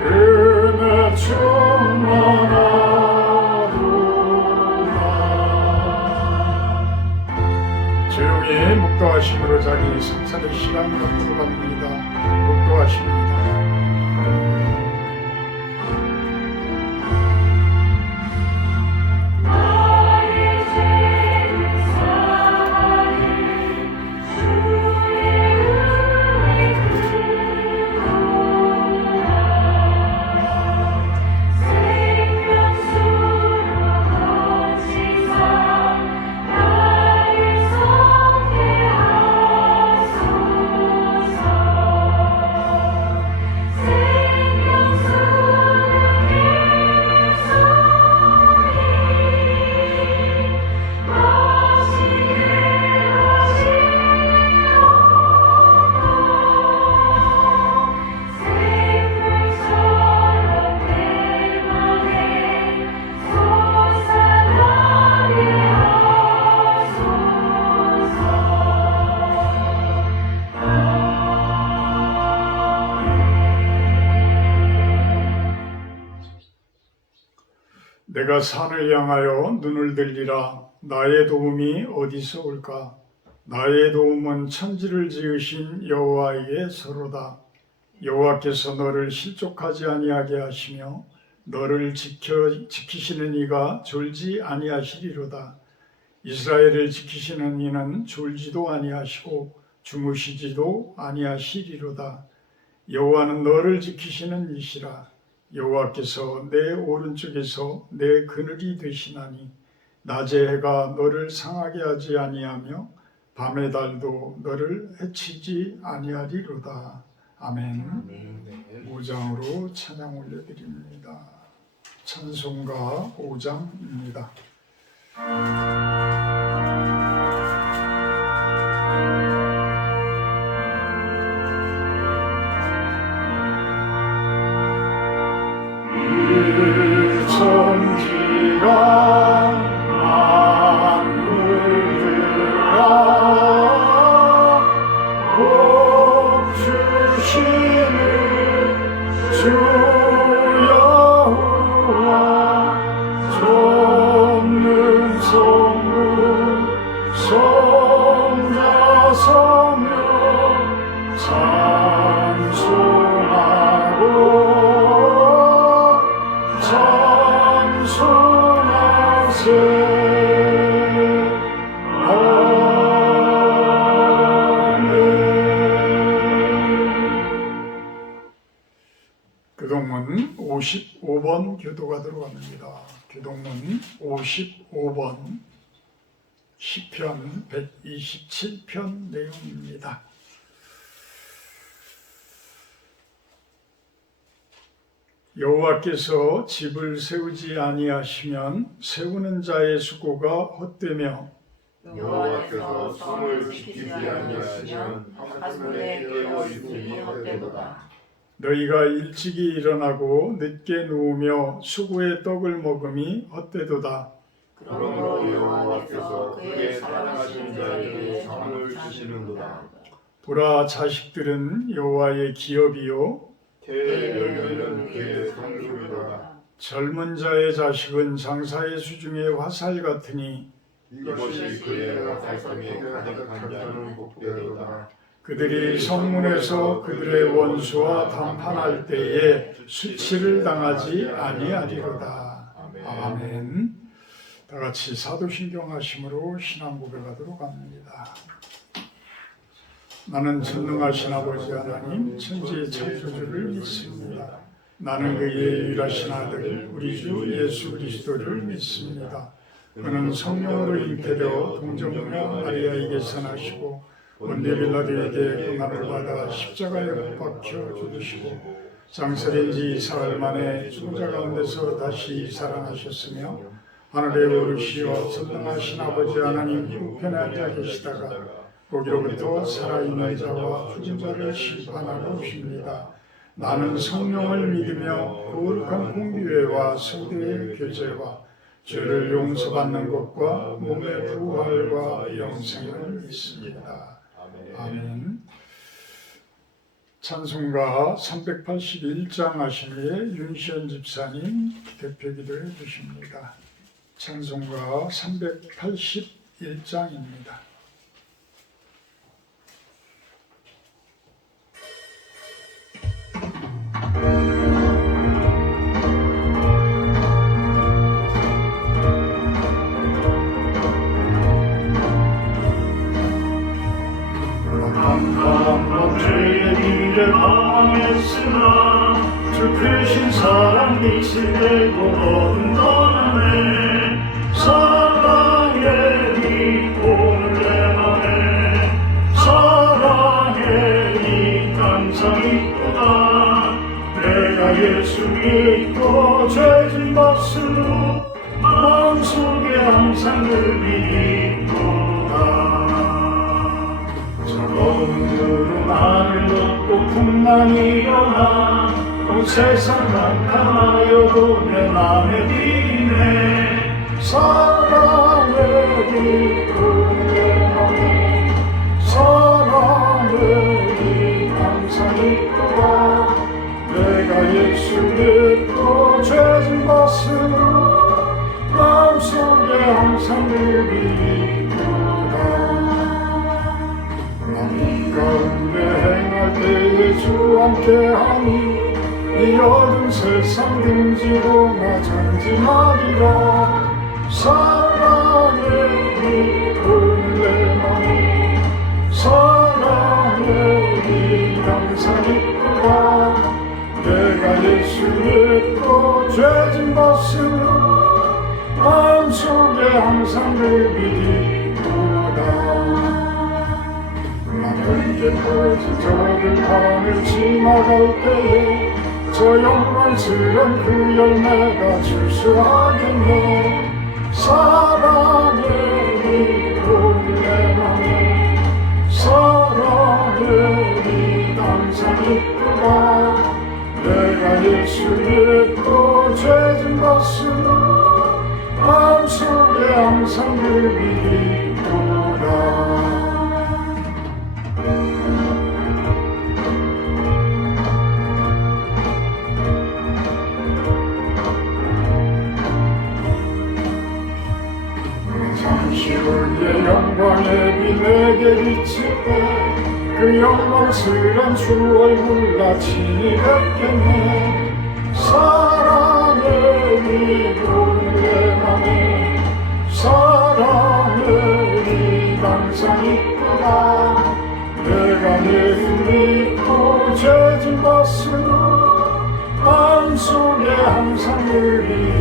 은혜 충만하도다. 조용히 묵도하심으로 자기 성찬의 시간 갖도록 합니다. 묵도하십니다. 내가 산을 향하여 눈을 들리라. 나의 도움이 어디서 올까? 나의 도움은 천지를 지으신 여호와에게서로다. 여호와께서 너를 실족하지 아니하게 하시며 너를 지키시는 이가 졸지 아니하시리로다. 이스라엘을 지키시는 이는 졸지도 아니하시고 주무시지도 아니하시리로다. 여호와는 너를 지키시는 이시라. 여호와께서 내 오른쪽에서 내 그늘이 되시나니 낮의 해가 너를 상하게 하지 아니하며 밤의 달도 너를 해치지 아니하리로다. 아멘. 5장으로 찬양 올려드립니다. 찬송가 5장입니다. 천지가 만물들아 복 주시는 주 여호와 좁는 성문 성자서며 찬송하고 교동문 55번 교도가 들어갑니다. 교동문 55번 시편 127편 내용입니다. 여호와께서 집을 세우지 아니하시면 세우는 자의 수고가 헛되며 여호와께서 성을 지키지 아니하시면 하늘에 깨어 있음이 헛되도다. 너희가 일찍이 일어나고 늦게 누우며 수고의 떡을 먹음이 헛되도다. 그러므로 여호와께서 그의 사랑하신 자에게 상을 주시는도다. 보라, 자식들은 여호와의 기업이요 태에 열매는 그의 상속이로다. 젊은 자의 자식은 장사의 수중의 화살 같으니 이것이 그의 화살성에 가득한 자는 복되도다. 그들이 성문에서 그들의 원수와 담판할 때에 수치를 당하지 아니하리로다. 아멘. 다 같이 사도신경 하심으로 신앙 고백하도록 합니다. 나는 전능하신 아버지 하나님 천지의 창조주를 믿습니다. 나는 그의 유일하신 아들 우리 주 예수 그리스도를 믿습니다. 그는 성령으로 잉태되어 동정녀 마리아에게서 나시고 본디오 빌라도에게 고난을 받아 십자가에 못 박혀 죽으시고 장사된 지 4일 만에 죽은 자 가운데서 다시 살아나셨으며 하늘에 오르시어 전능하신 아버지 하나님 우편에 앉아 계시다가 거기로부터 살아있는 자와 죽은 자를 심판하러 오십니다. 나는 성령을 믿으며 거룩한 공교회와 성도의 교제와 죄를 용서받는 것과 몸의 부활과 영생을 믿습니다. 아멘. 찬송가 381장 하심에 윤시현 집사님 대표 기도해 주십니다. 찬송가 381장입니다. 방황했으나 주 크신 사랑 빛을 내고 어둠 떠나네 사랑의 빛 오늘 내 맘에 사랑의 빛 감사 믿도다 내가 예수 믿고 죄진 벗으로 마음속에 항상 늘 믿도다 차가운 구름 하늘 덮고 풍랑이 일어나 온 세상 깜깜하여도 내 맘에 비네 사랑의 빛 내 맘에 사랑의 빛 항상 있도다 내가 예수 믿고 죄진 벗으로 마음속에 항상 늘 믿도다 가운데 행할 때에 주 함께하니 이 어두운 세상 등지고 나 전진하리라 사랑의 빛 내 맘에 사랑의 빛 항상 있도다 내가 예수 믿고 죄진 벗으로 마음속에 항상 늘 믿도다 언제까지 저들 밤을 지나갈 때에 저 영광스런 그 열매가 출수하겠네 사랑의 빛 내 맘에 사랑의 빛 항상 있도다 내가 예수 믿고 죄진 벗으로 마음속에 항상 늘 믿도다 주의 영광의 빛 내게 비칠 때 그 영광스런 주 얼굴 나 친히 뵙겠네 사랑의 빛 내 맘에 사랑의 빛 항상 있도다 내가 예수 믿고 죄진 벗으로 마음속에 항상 늘 믿도다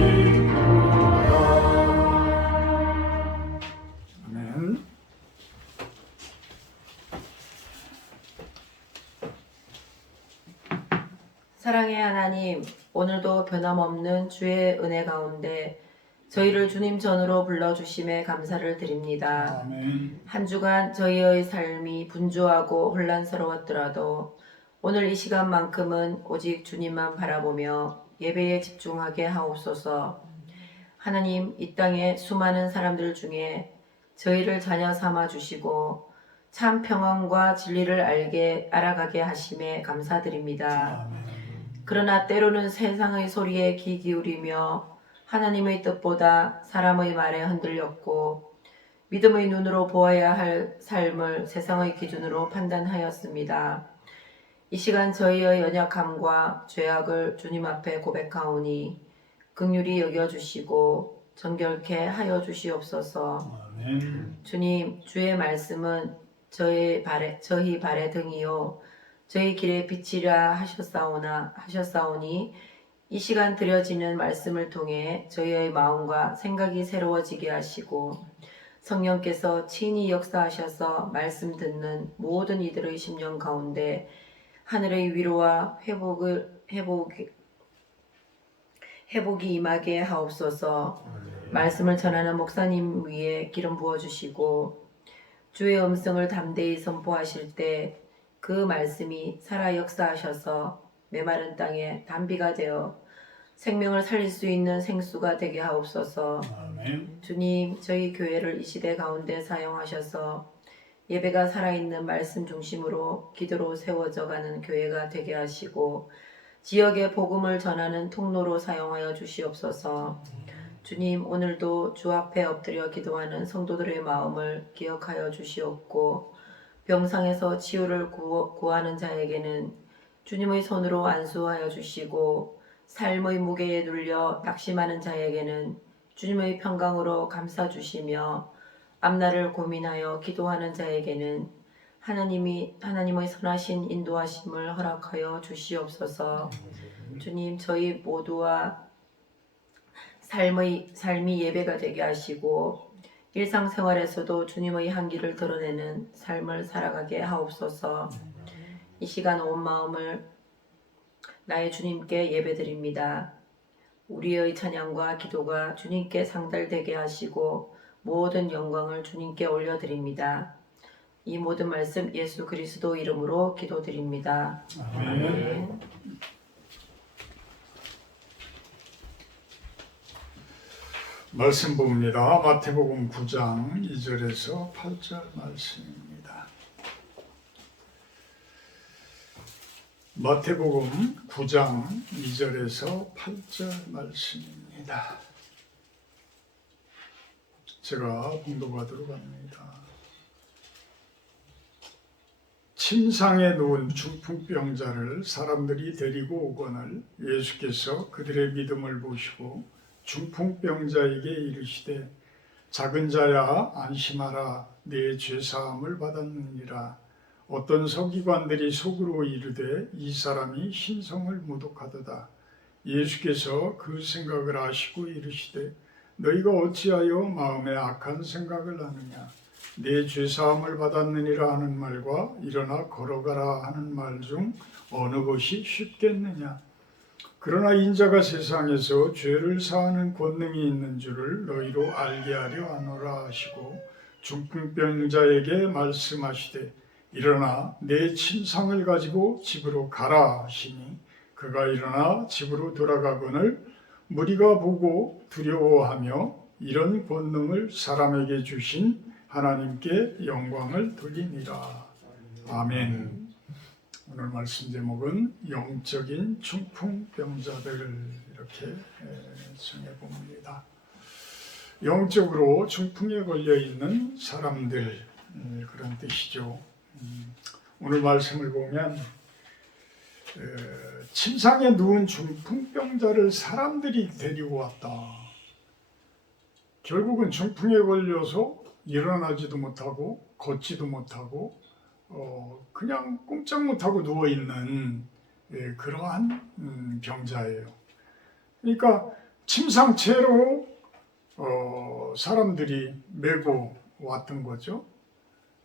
사랑의 하나님, 오늘도 변함없는 주의 은혜 가운데 저희를 주님 전으로 불러주심에 감사를 드립니다. 아멘. 한 주간 저희의 삶이 분주하고 혼란스러웠더라도 오늘 이 시간만큼은 오직 주님만 바라보며 예배에 집중하게 하옵소서. 하나님, 이 땅에 수많은 사람들 중에 저희를 자녀 삼아 주시고 참 평안과 진리를 알아가게 하심에 감사드립니다. 아멘. 그러나 때로는 세상의 소리에 귀 기울이며 하나님의 뜻보다 사람의 말에 흔들렸고 믿음의 눈으로 보아야 할 삶을 세상의 기준으로 판단하였습니다. 이 시간 저희의 연약함과 죄악을 주님 앞에 고백하오니 긍휼히 여겨주시고 정결케 하여 주시옵소서. 아멘. 주님, 주의 말씀은 저희 발의 등이요 저희 길의 빛이라 하셨사오니 이 시간 드려지는 말씀을 통해 저희의 마음과 생각이 새로워지게 하시고 성령께서 친히 역사하셔서 말씀 듣는 모든 이들의 심령 가운데 하늘의 위로와 회복이 임하게 하옵소서. 말씀을 전하는 목사님 위에 기름 부어주시고 주의 음성을 담대히 선포하실 때 그 말씀이 살아 역사하셔서 메마른 땅에 단비가 되어 생명을 살릴 수 있는 생수가 되게 하옵소서. 아멘. 주님, 저희 교회를 이 시대 가운데 사용하셔서 예배가 살아있는 말씀 중심으로 기도로 세워져 가는 교회가 되게 하시고 지역의 복음을 전하는 통로로 사용하여 주시옵소서. 주님, 오늘도 주 앞에 엎드려 기도하는 성도들의 마음을 기억하여 주시옵고 병상에서 치유를 구하는 자에게는 주님의 손으로 안수하여 주시고 삶의 무게에 눌려 낙심하는 자에게는 주님의 평강으로 감싸주시며 앞날을 고민하여 기도하는 자에게는 하나님의 선하신 인도하심을 허락하여 주시옵소서. 주님, 저희 모두와 삶이 예배가 되게 하시고 일상생활에서도 주님의 향기를 드러내는 삶을 살아가게 하옵소서. 이 시간 온 마음을 나의 주님께 예배드립니다. 우리의 찬양과 기도가 주님께 상달되게 하시고 모든 영광을 주님께 올려드립니다. 이 모든 말씀 예수 그리스도 이름으로 기도드립니다. 아멘. 말씀 봅니다. 마태복음 9장 2절에서 8절 말씀입니다. 마태복음 9장 2절에서 8절 말씀입니다. 제가 봉독하도록 합니다. 침상에 누운 중풍병자를 사람들이 데리고 오거늘 예수께서 그들의 믿음을 보시고 중풍병자에게 이르시되 작은 자야 안심하라 네 죄사함을 받았느니라. 어떤 서기관들이 속으로 이르되 이 사람이 신성을 모독하도다. 예수께서 그 생각을 아시고 이르시되 너희가 어찌하여 마음에 악한 생각을 하느냐. 네 죄사함을 받았느니라 하는 말과 일어나 걸어가라 하는 말 중 어느 것이 쉽겠느냐. 그러나 인자가 세상에서 죄를 사하는 권능이 있는 줄을 너희로 알게 하려 하노라 하시고 중풍병자에게 말씀하시되 일어나 내 침상을 가지고 집으로 가라 하시니 그가 일어나 집으로 돌아가거늘 무리가 보고 두려워하며 이런 권능을 사람에게 주신 하나님께 영광을 돌리니라. 아멘. 오늘 말씀 제목은 영적인 중풍병자들 이렇게 정해봅니다. 영적으로 중풍에 걸려있는 사람들 그런 뜻이죠. 오늘 말씀을 보면 침상에 누운 중풍병자를 사람들이 데리고 왔다. 결국은 중풍에 걸려서 일어나지도 못하고 걷지도 못하고 그냥 꼼짝 못하고 누워있는 그러한 병자예요. 그러니까 침상채로 사람들이 메고 왔던 거죠.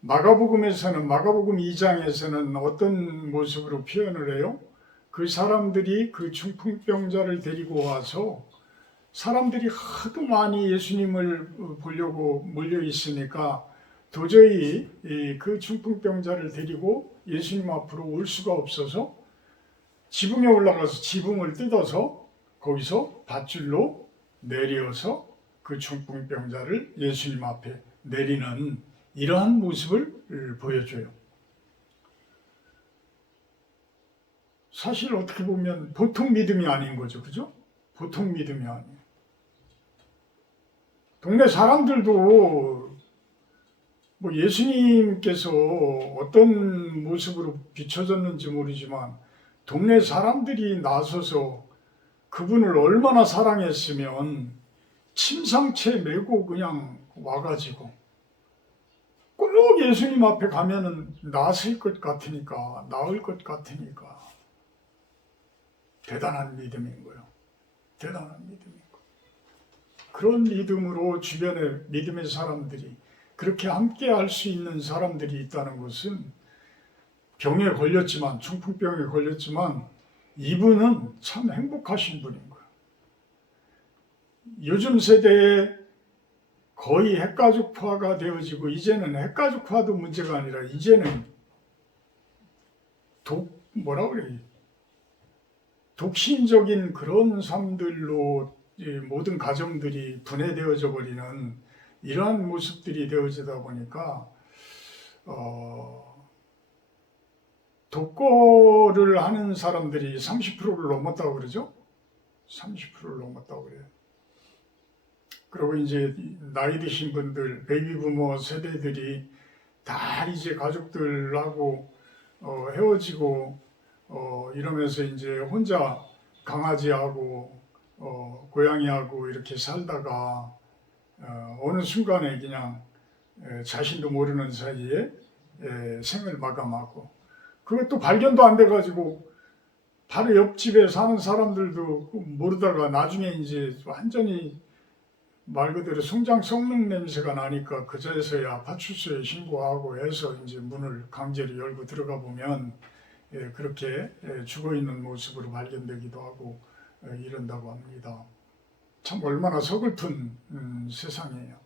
마가복음 2장에서는 어떤 모습으로 표현을 해요? 그 사람들이 그 중풍병자를 데리고 와서 사람들이 하도 많이 예수님을 보려고 몰려 있으니까 도저히 그 중풍병자를 데리고 예수님 앞으로 올 수가 없어서 지붕에 올라가서 지붕을 뜯어서 거기서 밧줄로 내려서 그 중풍병자를 예수님 앞에 내리는 이러한 모습을 보여줘요. 사실 어떻게 보면 보통 믿음이 아닌 거죠. 그죠? 보통 믿음이 아니에요. 동네 사람들도 뭐 예수님께서 어떤 모습으로 비춰졌는지 모르지만 동네 사람들이 나서서 그분을 얼마나 사랑했으면 침상채 메고 그냥 와가지고 꼭 예수님 앞에 가면은 나을 것 같으니까 대단한 믿음인 거예요. 대단한 믿음인 거예요. 그런 믿음으로 주변의 믿음의 사람들이 그렇게 함께 할 수 있는 사람들이 있다는 것은 병에 걸렸지만 중풍병에 걸렸지만 이분은 참 행복하신 분인 거예요. 요즘 세대에 거의 핵가족화가 되어지고 이제는 핵가족화도 문제가 아니라 이제는 독신적인 그런 삶들로 모든 가정들이 분해되어져 버리는 이러한 모습들이 되어지다 보니까 독거를 하는 사람들이 30%를 넘었다고 그러죠? 30%를 넘었다고 그래요. 그리고 이제 나이 드신 분들, 베이비부머 세대들이 다 이제 가족들하고 헤어지고 이러면서 이제 혼자 강아지하고 고양이하고 이렇게 살다가 어느 순간에 그냥 자신도 모르는 사이에 생을 마감하고, 그것도 발견도 안 돼가지고 바로 옆집에 사는 사람들도 모르다가 나중에 이제 완전히 말 그대로 송장 썩는 냄새가 나니까 그제서야 파출소에 신고하고 해서 이제 문을 강제로 열고 들어가 보면 그렇게 죽어 있는 모습으로 발견되기도 하고 이런다고 합니다. 참 얼마나 서글픈 세상이에요.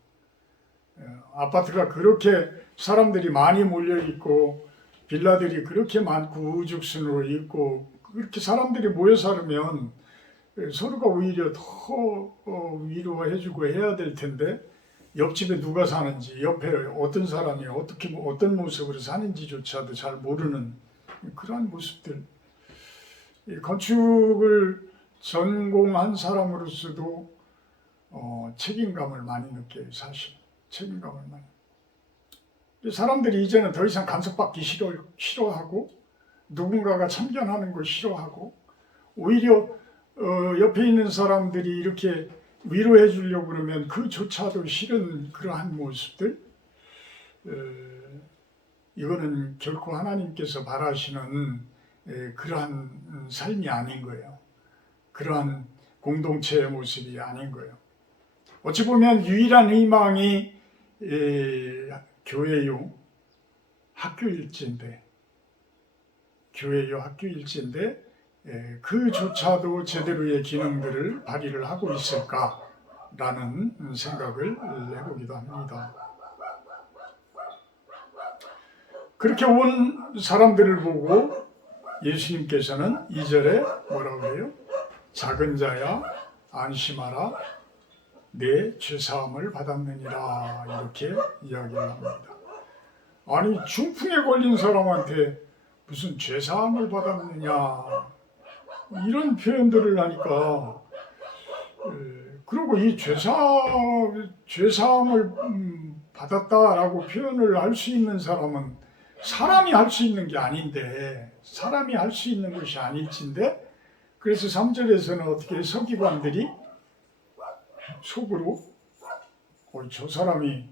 아파트가 그렇게 사람들이 많이 몰려 있고 빌라들이 그렇게 많고 우후죽순으로 있고 그렇게 사람들이 모여 살면 서로가 오히려 더 위로해주고 해야 될 텐데, 옆집에 누가 사는지, 옆에 어떤 사람이 어떻게 어떤 모습으로 사는지조차도 잘 모르는 그러한 모습들. 건축을 전공한 사람으로서도 책임감을 많이 느껴요. 사실 책임감을 많이. 사람들이 이제는 더 이상 간섭받기 싫어하고 누군가가 참견하는 걸 싫어하고, 오히려 옆에 있는 사람들이 이렇게 위로해 주려고 그러면 그조차도 싫은 그러한 모습들, 이거는 결코 하나님께서 바라시는 그러한 삶이 아닌 거예요. 그러한 공동체의 모습이 아닌 거예요. 어찌 보면 유일한 희망이 교회요 학교일지인데 그조차도 제대로의 기능들을 발휘를 하고 있을까라는 생각을 해보기도 합니다. 그렇게 온 사람들을 보고 예수님께서는 2절에 뭐라고 해요? 작은 자야 안심하라, 내 죄사함을 받았느니라, 이렇게 이야기를 합니다. 아니, 중풍에 걸린 사람한테 무슨 죄사함을 받았느냐 이런 표현들을 하니까, 그리고 이 죄사함을 받았다라고 표현을 할 수 있는 사람은 사람이 할 수 있는 게 아닌데, 사람이 할 수 있는 것이 아닐진데, 그래서 3절에서는 어떻게 서기관들이 속으로 저 사람이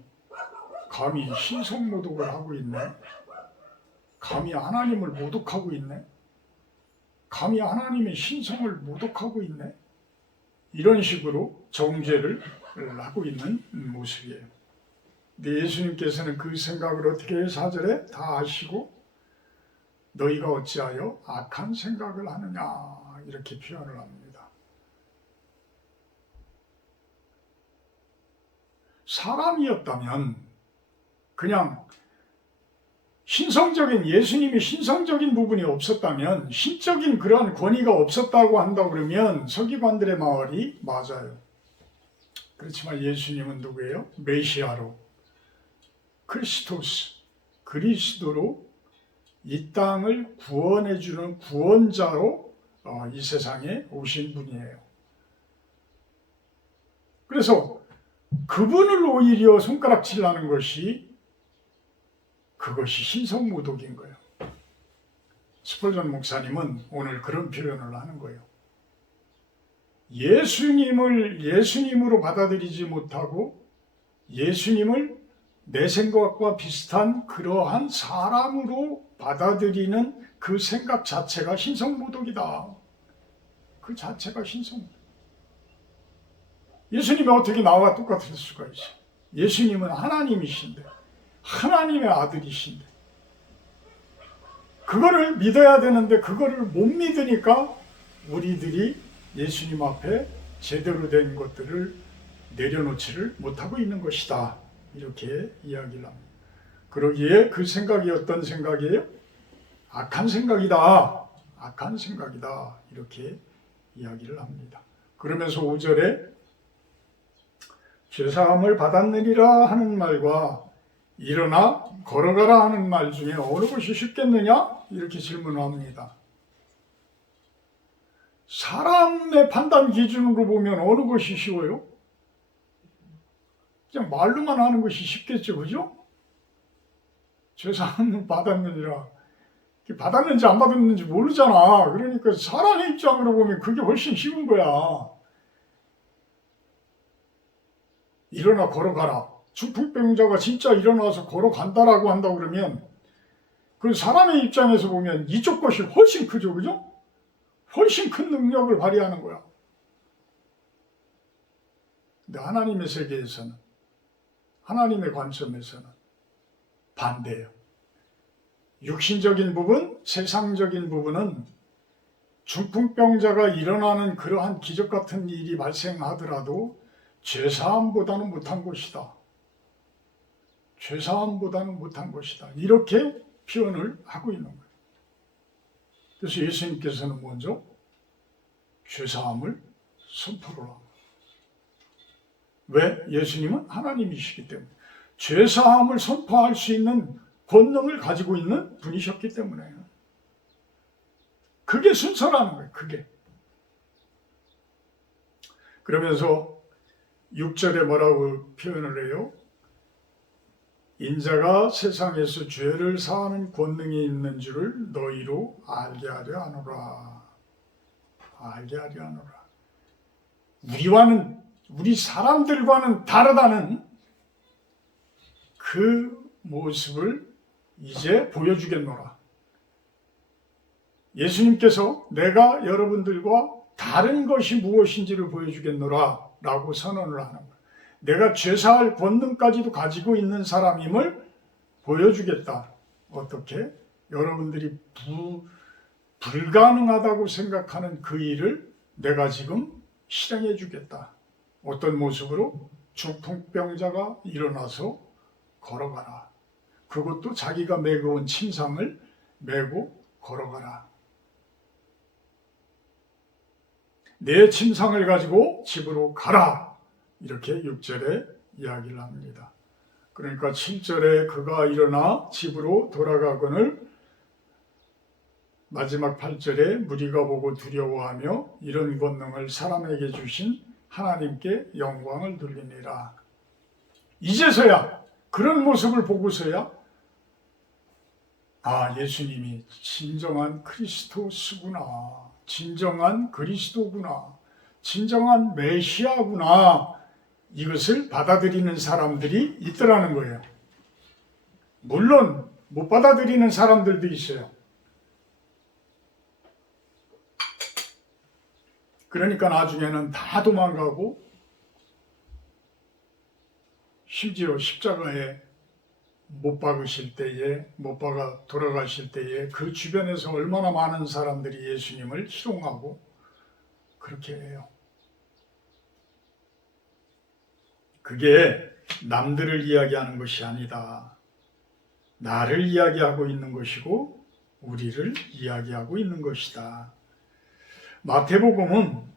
감히 신성모독을 하고 있네, 감히 하나님을 모독하고 있네, 감히 하나님의 신성을 모독하고 있네, 이런 식으로 정죄를 하고 있는 모습이에요. 근데 예수님께서는 그 생각을 어떻게 4절에 다 아시고 너희가 어찌하여 악한 생각을 하느냐, 이렇게 표현을 합니다. 사람이었다면 그냥 신성적인, 예수님이 신성적인 부분이 없었다면, 신적인 그러한 권위가 없었다고 한다 그러면 서기관들의 말이 맞아요. 그렇지만 예수님은 누구예요? 메시아로, 크리스토스, 그리스도로 이 땅을 구원해주는 구원자로 이 세상에 오신 분이에요. 그래서 그분을 오히려 손가락질하는 그것이 신성모독인 거예요. 스펄전 목사님은 오늘 그런 표현을 하는 거예요. 예수님으로 받아들이지 못하고 예수님을 내 생각과 비슷한 그러한 사람으로 받아들이는 그 생각 자체가 신성모독이다. 그 자체가 신성모독. 예수님이 어떻게 나와 똑같을 수가 있어? 예수님은 하나님이신데, 하나님의 아들이신데, 그거를 믿어야 되는데 그거를 못 믿으니까 우리들이 예수님 앞에 제대로 된 것들을 내려놓지를 못하고 있는 것이다, 이렇게 이야기를 합니다. 그러기에 그 생각이 어떤 생각이에요? 악한 생각이다, 악한 생각이다, 이렇게 이야기를 합니다. 그러면서 5절에 죄사함을 받았느니라 하는 말과 일어나 걸어가라 하는 말 중에 어느 것이 쉽겠느냐? 이렇게 질문합니다. 사람의 판단 기준으로 보면 어느 것이 쉬워요? 그냥 말로만 하는 것이 쉽겠죠, 그죠? 죄사함을 받았느니라. 받았는지 안 받았는지 모르잖아. 그러니까 사람의 입장으로 보면 그게 훨씬 쉬운 거야. 일어나 걸어가라. 중풍병자가 진짜 일어나서 걸어간다라고 한다고 그러면 그 사람의 입장에서 보면 이쪽 것이 훨씬 크죠, 그죠? 훨씬 큰 능력을 발휘하는 거야. 근데 하나님의 세계에서는, 하나님의 관점에서는 반대예요. 육신적인 부분, 세상적인 부분은 중풍병자가 일어나는 그러한 기적 같은 일이 발생하더라도 죄사함보다는 못한 것이다. 죄사함보다는 못한 것이다. 이렇게 표현을 하고 있는 거예요. 그래서 예수님께서는 먼저 죄사함을 선포를 합니다. 왜? 예수님은 하나님이시기 때문에. 죄사함을 선포할 수 있는 권능을 가지고 있는 분이셨기 때문에. 그게 순서라는 거예요. 그게. 그러면서 6절에 뭐라고 표현을 해요? 인자가 세상에서 죄를 사하는 권능이 있는 줄을 너희로 알게 하려 하노라. 알게 하려 하노라. 우리 사람들과는 다르다는 그 모습을 이제 보여주겠노라. 예수님께서 내가 여러분들과 다른 것이 무엇인지를 보여주겠노라 라고 선언을 하는 거예요. 내가 죄사할 권능까지도 가지고 있는 사람임을 보여주겠다. 어떻게? 여러분들이 불가능하다고 생각하는 그 일을 내가 지금 실행해 주겠다. 어떤 모습으로? 중풍병자가 일어나서 걸어가라. 그것도 자기가 메고 온 침상을 메고 걸어가라. 내 침상을 가지고 집으로 가라. 이렇게 6절에 이야기를 합니다. 그러니까 7절에 그가 일어나 집으로 돌아가거늘 마지막 8절에 무리가 보고 두려워하며 이런 권능을 사람에게 주신 하나님께 영광을 돌리니라. 이제서야 그런 모습을 보고서야 예수님이 진정한 그리스도스구나. 진정한 그리스도구나. 진정한 메시아구나. 이것을 받아들이는 사람들이 있더라는 거예요. 물론 못 받아들이는 사람들도 있어요. 그러니까 나중에는 다 도망가고 심지어 십자가에 못 박으실 때에, 못 박아 돌아가실 때에 그 주변에서 얼마나 많은 사람들이 예수님을 희롱하고 그렇게 해요. 그게 남들을 이야기하는 것이 아니다. 나를 이야기하고 있는 것이고 우리를 이야기하고 있는 것이다. 마태복음은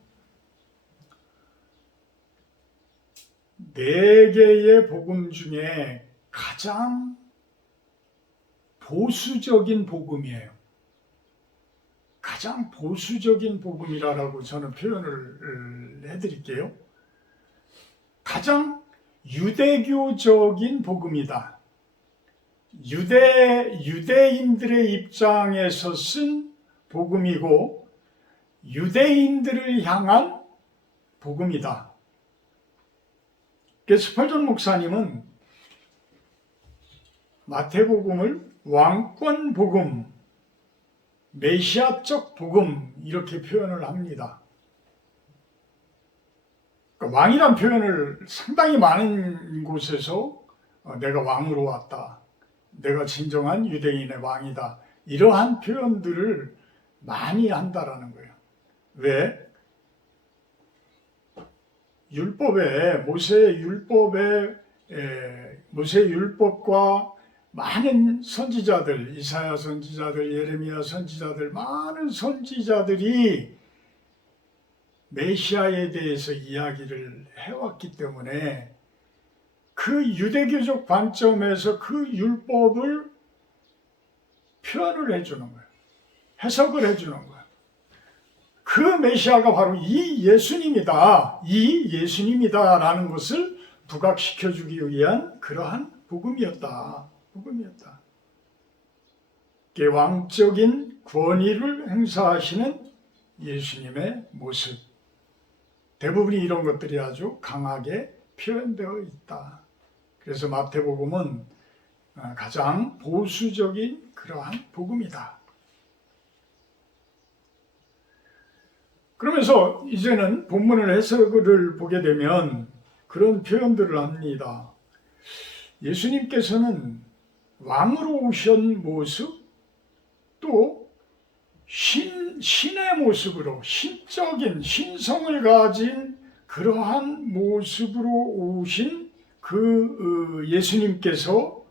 4개의 복음 중에 가장 보수적인 복음이에요. 가장 보수적인 복음이라고 저는 표현을 해드릴게요. 가장 유대교적인 복음이다. 유대인들의 입장에서 쓴 복음이고 유대인들을 향한 복음이다. 스펄전 목사님은 마태복음을 왕권 복음, 메시아적 복음 이렇게 표현을 합니다. 그러니까 왕이란 표현을 상당히 많은 곳에서 내가 왕으로 왔다. 내가 진정한 유대인의 왕이다. 이러한 표현들을 많이 한다라는 거예요. 왜? 모세의 율법과 많은 선지자들, 이사야 선지자들, 예레미야 선지자들, 많은 선지자들이 메시아에 대해서 이야기를 해왔기 때문에 그 유대교적 관점에서 그 율법을 표현을 해주는 거예요. 해석을 해주는 거예요. 그 메시아가 바로 이 예수님이다. 이 예수님이다라는 것을 부각시켜주기 위한 그러한 복음이었다. 복음이었다. 왕적인 권위를 행사하시는 예수님의 모습. 대부분이 이런 것들이 아주 강하게 표현되어 있다. 그래서 마태복음은 가장 보수적인 그러한 복음이다. 그러면서 이제는 본문을 해석을 보게 되면 그런 표현들을 합니다. 예수님께서는 왕으로 오신 모습, 또 신의 모습으로 신적인 신성을 가진 그러한 모습으로 오신 그 예수님께서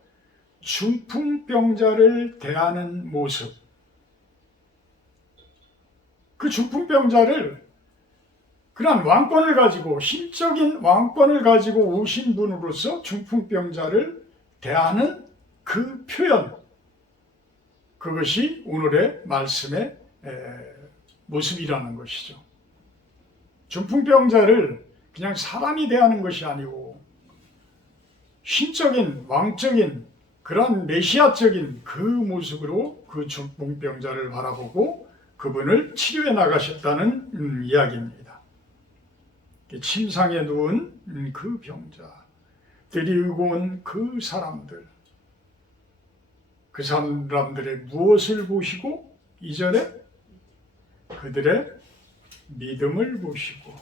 중풍병자를 대하는 모습, 그 중풍병자를 그러한 왕권을 가지고 신적인 왕권을 가지고 오신 분으로서 중풍병자를 대하는 그 표현, 그것이 오늘의 말씀의 모습이라는 것이죠. 중풍병자를 그냥 사람이 대하는 것이 아니고 신적인 왕적인 그런 메시아적인 그 모습으로 그 중풍병자를 바라보고 그분을 치료해 나가셨다는 이야기입니다. 침상에 누운 그 병자, 데리고 온 그 사람들, 그 사람들의 무엇을 보시고 2절에 그들의 믿음을 보시고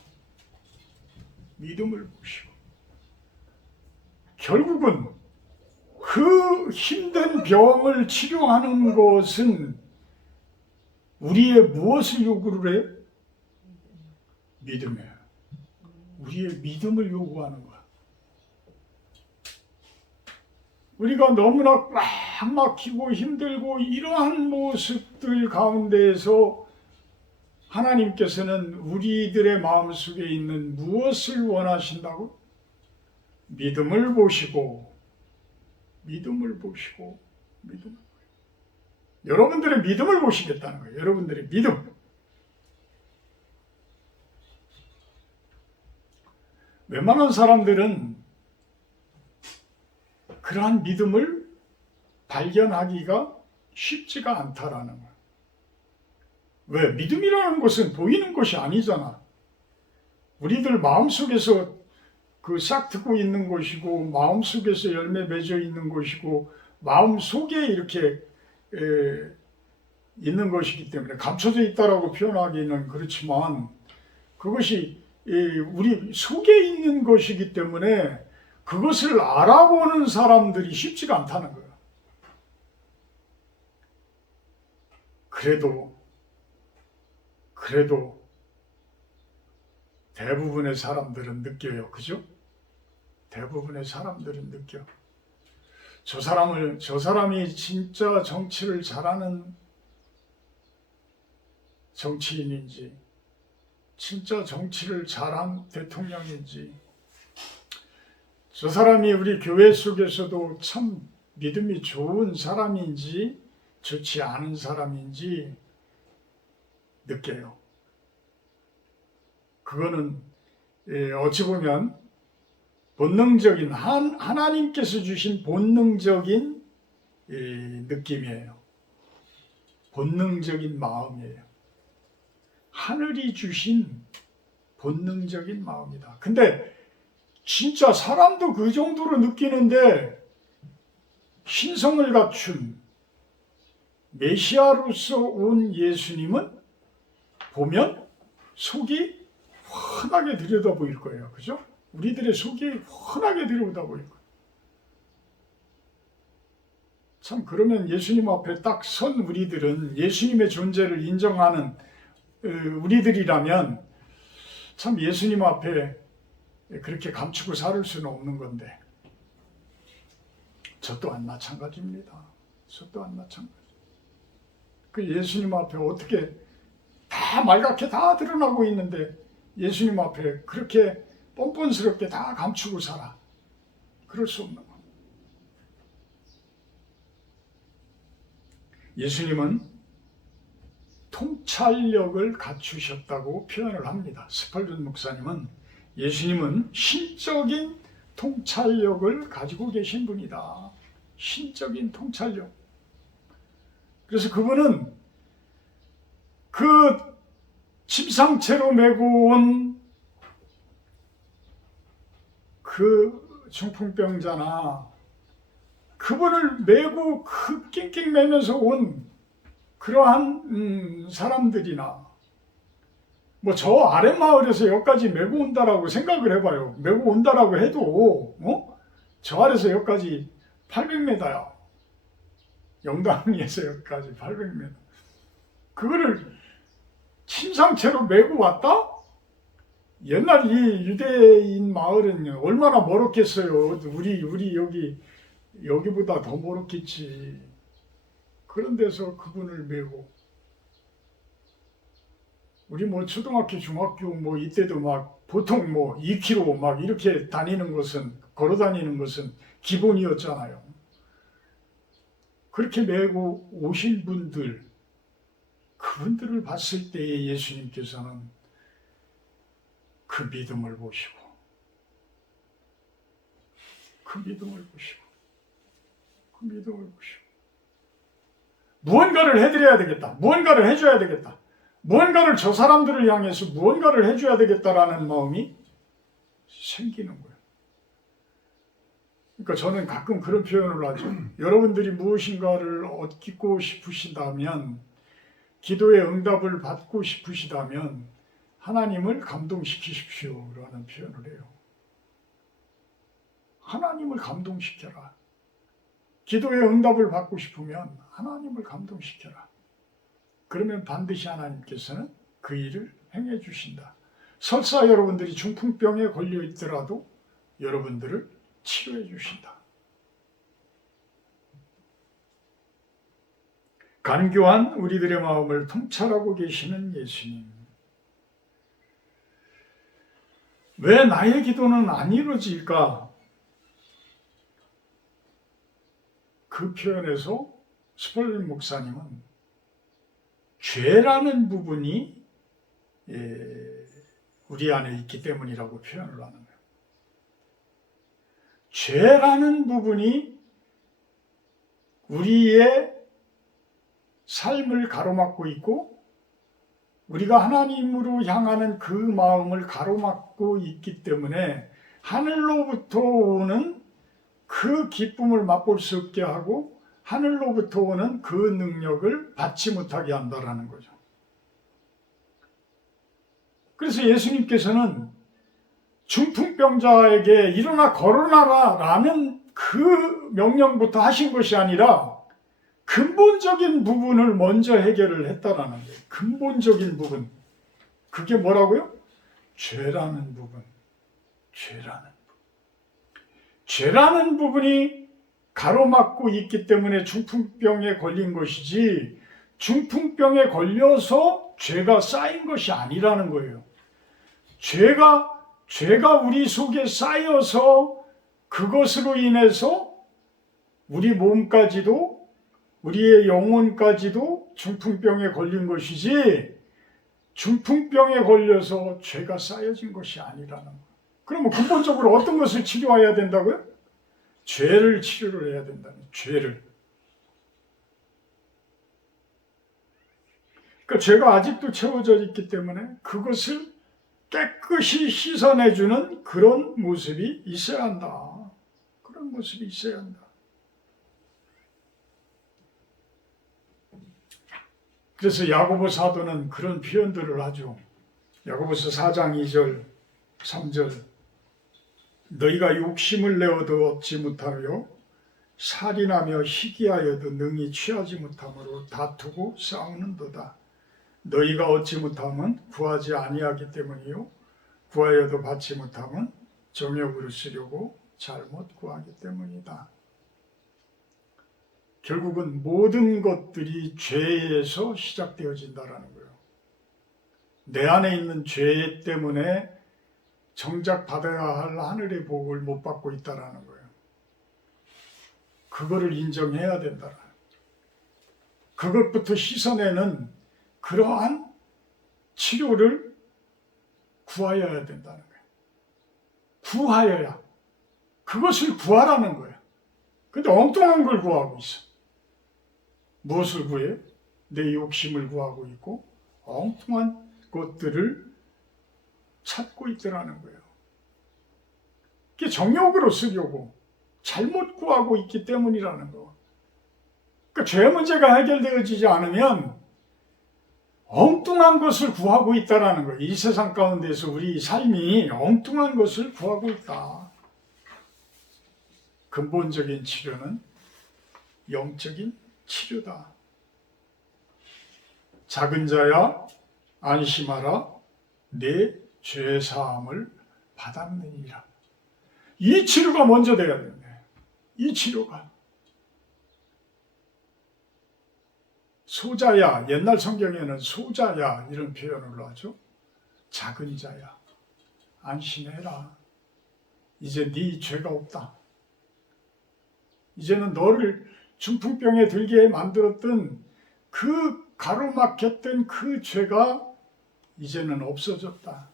결국은 그 힘든 병을 치료하는 것은 우리의 무엇을 요구를 해요? 믿음이에요. 우리의 믿음을 요구하는 거야. 우리가 너무나 꽉 막히고 힘들고 이러한 모습들 가운데에서 하나님께서는 우리들의 마음속에 있는 무엇을 원하신다고? 믿음을 보시고 여러분들의 믿음을 보시겠다는 거예요. 여러분들의 믿음. 웬만한 사람들은 그러한 믿음을 발견하기가 쉽지가 않다라는 거예요. 왜? 믿음이라는 것은 보이는 것이 아니잖아. 우리들 마음속에서 그 싹트고 있는 것이고 마음속에서 열매 맺어 있는 것이고 마음속에 이렇게 있는 것이기 때문에 감춰져 있다라고 표현하기는 그렇지만 그것이 우리 속에 있는 것이기 때문에 그것을 알아보는 사람들이 쉽지가 않다는 거예요. 그래도 대부분의 사람들은 느껴요. 그죠? 대부분의 사람들은 느껴. 저 사람이 진짜 정치를 잘하는 정치인인지, 진짜 정치를 잘한 대통령인지, 저 사람이 우리 교회 속에서도 참 믿음이 좋은 사람인지, 좋지 않은 사람인지 느껴요. 그거는 어찌 보면 본능적인 하나님께서 주신 본능적인 느낌이에요. 본능적인 마음이에요. 하늘이 주신 본능적인 마음이다. 근데 진짜 사람도 그 정도로 느끼는데 신성을 갖춘 메시아로서 온 예수님은 보면 속이 환하게 들여다 보일 거예요. 그죠? 우리들의 속이 환하게 들여다 보일 거예요. 참 그러면 예수님 앞에 딱 선 우리들은 예수님의 존재를 인정하는 우리들이라면 참 예수님 앞에 그렇게 감추고 살을 수는 없는 건데 저 또한 마찬가지입니다. 그 예수님 앞에 어떻게 다 말갛게 다 드러나고 있는데 예수님 앞에 그렇게 뻔뻔스럽게 다 감추고 살아. 그럴 수 없는 거예요. 예수님은 통찰력을 갖추셨다고 표현을 합니다. 스펄전 목사님은 예수님은 신적인 통찰력을 가지고 계신 분이다. 신적인 통찰력. 그래서 그분은 그 침상채로 메고 온 그 중풍병자나 그분을 메고 그 낑낑 매면서 온 그러한 사람들이나 뭐 저 아랫마을에서 여기까지 메고 온다라고 생각을 해봐요. 메고 온다라고 해도 저 아래에서 여기까지 800m야. 영당에서 여기까지 800m. 그거를 침상채로 메고 왔다? 옛날 이 유대인 마을은 얼마나 멀었겠어요. 우리 여기보다 더 멀었겠지. 그런 데서 그분을 메고 우리 뭐 초등학교, 중학교 뭐 이때도 막 보통 뭐 2km 막 이렇게 걸어 다니는 것은 기본이었잖아요. 그렇게 메고 오신 분들, 그분들을 봤을 때에 예수님께서는 그 믿음을 보시고 무언가를 해드려야 되겠다. 무언가를 해줘야 되겠다. 무언가를 저 사람들을 향해서 무언가를 해줘야 되겠다라는 마음이 생기는 거예요. 그러니까 저는 가끔 그런 표현을 하죠. 여러분들이 무엇인가를 얻고 싶으시다면, 기도의 응답을 받고 싶으시다면 하나님을 감동시키십시오라는 표현을 해요. 하나님을 감동시켜라. 기도의 응답을 받고 싶으면 하나님을 감동시켜라. 그러면 반드시 하나님께서는 그 일을 행해 주신다. 설사 여러분들이 중풍병에 걸려 있더라도 여러분들을 치료해 주신다. 간교한 우리들의 마음을 통찰하고 계시는 예수님. 왜 나의 기도는 안 이루어질까? 그 표현에서 스펄전 목사님은 죄라는 부분이 우리 안에 있기 때문이라고 표현을 하는 거예요. 죄라는 부분이 우리의 삶을 가로막고 있고 우리가 하나님으로 향하는 그 마음을 가로막고 있기 때문에 하늘로부터 오는 그 기쁨을 맛볼 수 없게 하고 하늘로부터 오는 그 능력을 받지 못하게 한다라는 거죠. 그래서 예수님께서는 중풍병자에게 일어나 걸어나라 라는 그 명령부터 하신 것이 아니라 근본적인 부분을 먼저 해결을 했다라는 거예요. 근본적인 부분. 그게 뭐라고요? 죄라는 부분. 죄라는 부분이 가로막고 있기 때문에 중풍병에 걸린 것이지 중풍병에 걸려서 죄가 쌓인 것이 아니라는 거예요. 죄가 우리 속에 쌓여서 그것으로 인해서 우리 몸까지도 우리의 영혼까지도 중풍병에 걸린 것이지 중풍병에 걸려서 죄가 쌓여진 것이 아니라는 거예요. 그러면 근본적으로 어떤 것을 치료해야 된다고요? 죄를 치료를 해야 된다는 죄를. 그러니까 죄가 아직도 채워져 있기 때문에 그것을 깨끗이 씻어내주는 그런 모습이 있어야 한다. 그런 모습이 있어야 한다. 그래서 야고보 사도는 그런 표현들을 하죠. 야고보서 4장 2절, 3절 너희가 욕심을 내어도 얻지 못하며 살인하며 희귀하여도 능히 취하지 못함으로 다투고 싸우는도다. 너희가 얻지 못함은 구하지 아니하기 때문이요 구하여도 받지 못함은 정욕으로 쓰려고 잘못 구하기 때문이다. 결국은 모든 것들이 죄에서 시작되어진다라는 거예요. 내 안에 있는 죄 때문에 정작 받아야 할 하늘의 복을 못 받고 있다라는 거예요. 그거를 인정해야 된다. 그것부터 씻어내는 그러한 치료를 구하여야 된다는 거예요. 구하여야. 그것을 구하라는 거예요. 근데 엉뚱한 걸 구하고 있어. 무엇을 구해요? 내 욕심을 구하고 있고 엉뚱한 것들을 찾고 있더라는 거예요. 그게 정욕으로 쓰려고 잘못 구하고 있기 때문이라는 거. 그러니까 죄 문제가 해결되어지지 않으면 엉뚱한 것을 구하고 있다라는 거예요. 이 세상 가운데서 우리 삶이 엉뚱한 것을 구하고 있다. 근본적인 치료는 영적인 치료다. 작은 자야 안심하라 내 죄사함을 받았느니라. 이 치료가 먼저 돼야 된다. 이 치료가. 소자야, 옛날 성경에는 소자야 이런 표현을 하죠. 작은 자야 안심해라. 이제 네 죄가 없다. 이제는 너를 중풍병에 들게 만들었던 그 가로막혔던 그 죄가 이제는 없어졌다.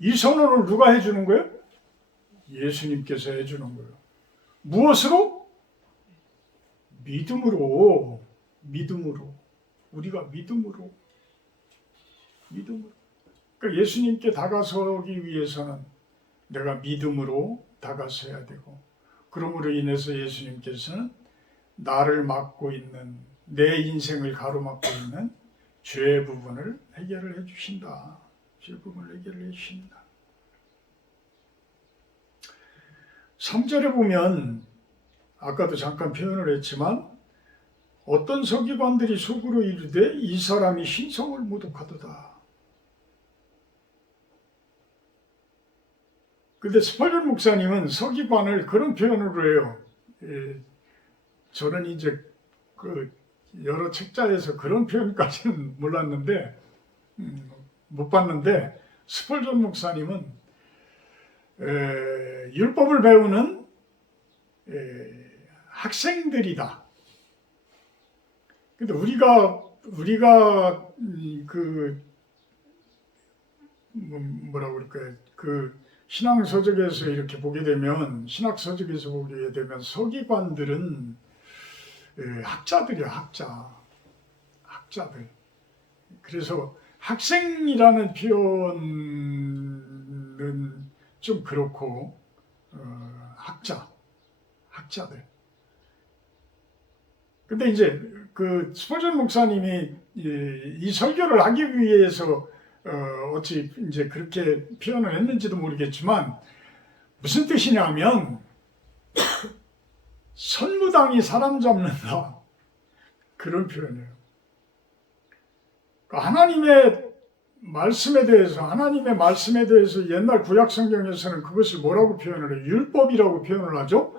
이 선언을 누가 해주는 거예요? 예수님께서 해주는 거예요. 무엇으로? 믿음으로. 믿음으로. 우리가 믿음으로. 믿음으로. 그러니까 예수님께 다가서기 위해서는 내가 믿음으로 다가서야 되고, 그러므로 인해서 예수님께서는 나를 막고 있는, 내 인생을 가로막고 있는 죄의 부분을 해결을 해주신다. 죄의 부분을 해결을 해주신다. 3절에 보면 아까도 잠깐 표현을 했지만 어떤 서기관들이 속으로 이르되 이 사람이 신성을 모독하도다. 근데 스펄전 목사님은 서기관을 그런 표현으로 해요. 저는 이제 그 여러 책자에서 그런 표현까지는 몰랐는데 못 봤는데 스펄전 목사님은 율법을 배우는 학생들이다. 근데 우리가 그 뭐라고 그럴까요? 그 신앙 서적에서 이렇게 보게 되면, 신학 서적에서 보게 되면 서기관들은 학자들이야, 학자들. 그래서 학생이라는 표현은 좀 그렇고, 학자들. 근데 이제 그 스펄전 목사님이 이 설교를 하기 위해서 어찌 이제 그렇게 표현을 했는지도 모르겠지만 무슨 뜻이냐면 선무당이 사람 잡는다, 그런 표현이에요. 하나님의 말씀에 대해서 옛날 구약 성경에서는 그것을 뭐라고 표현을 해요? 율법이라고 표현을 하죠.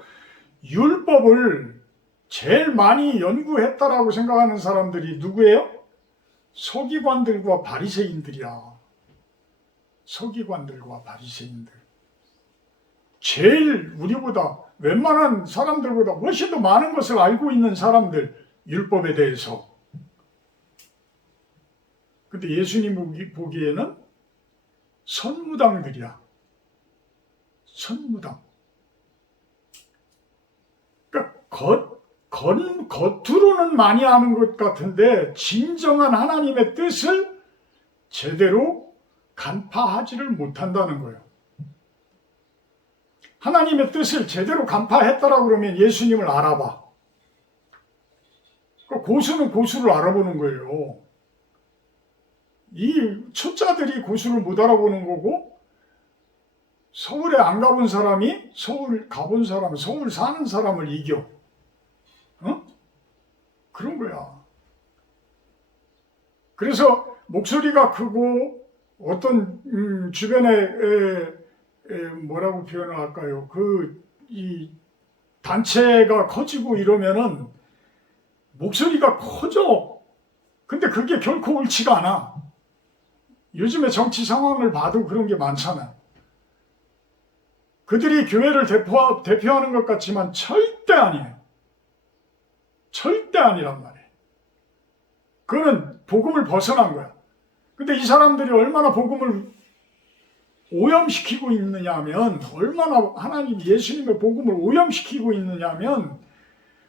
율법을 제일 많이 연구했다라고 생각하는 사람들이 누구예요? 서기관들과 바리새인들이야. 서기관들과 바리새인들. 제일 우리보다, 웬만한 사람들보다 훨씬 더 많은 것을 알고 있는 사람들, 율법에 대해서. 근데 예수님 보기에는 선무당들이야. 선무당. 그러니까 겉으로는 많이 아는 것 같은데 진정한 하나님의 뜻을 제대로 간파하지를 못한다는 거예요. 하나님의 뜻을 제대로 간파했다라고 그러면 예수님을 알아봐. 고수는 고수를 알아보는 거예요. 이 초짜들이 고수를 못 알아보는 거고, 서울에 안 가본 사람이 서울 가본 사람, 서울 사는 사람을 이겨. 그런 거야. 그래서 목소리가 크고 어떤 주변에 뭐라고 표현을 할까요? 이 단체가 커지고 이러면은 목소리가 커져. 근데 그게 결코 옳지가 않아. 요즘에 정치 상황을 봐도 그런 게 많잖아. 그들이 교회를 대표하는 것 같지만 절대 아니에요. 절대 아니란 말이에요. 그거는 복음을 벗어난 거야. 근데 이 사람들이 얼마나 복음을 오염시키고 있느냐면, 얼마나 하나님 예수님의 복음을 오염시키고 있느냐면,